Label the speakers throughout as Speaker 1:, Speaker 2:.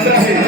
Speaker 1: आग्रह है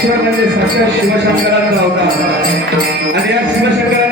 Speaker 1: ज्ञानेश्वर म्हणजे साक्षात शिवशंकरांचा होता आणि या शिवशंकरांना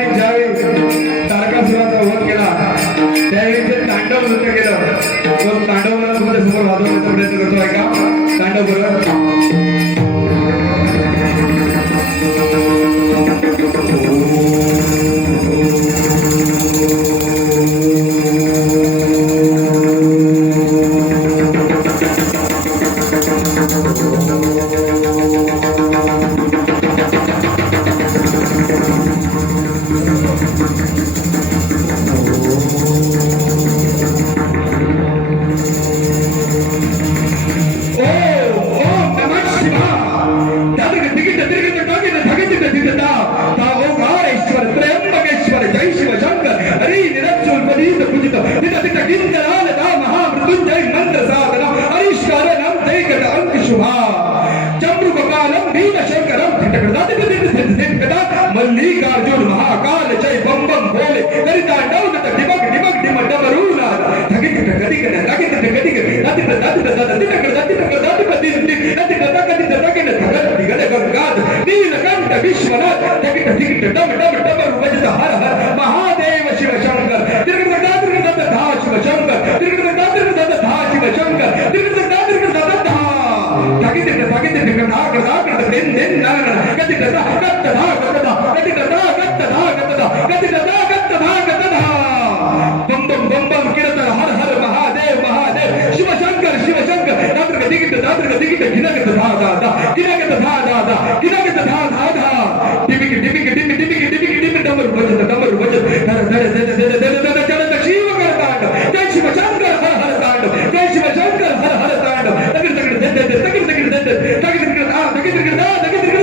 Speaker 1: कीर्त पूजित नित तित किंकराल दा महामृत्युंजय मंत्र साधना हरिश्कारणम दैकट अंक शुभा चम्रुकपालम भीम शंकरम घटकटा मल्लिकार्जुन महाकाल जय बम बम भोले करितांडव नट दिमक दिमक दिम डबरू नाद धगित धगित धगित धगित रति प्रदाति प्रदाति प्रदाति प्रदाति प्रदाति रति प्रदाति प्रदाति धगत धगत गंगाध नीलकंठ विश्वनाथ धगित धगित डम डम धा धा धा किना के धा धा धा किना के धा धा धा टिपिक टिपिक टिपिक टिपिक टिपिक टिपिक डमर बचत डमर बचत धर धर धर धर धर धर धर शिव कर तांड जय शिव शंकर हर हर तांड जय शिव शंकर हर हर तांड तगिर तगिर धर धर तगिर तगिर धर धर तगिर तगिर आ तगिर तगिर दा तगिर तगिर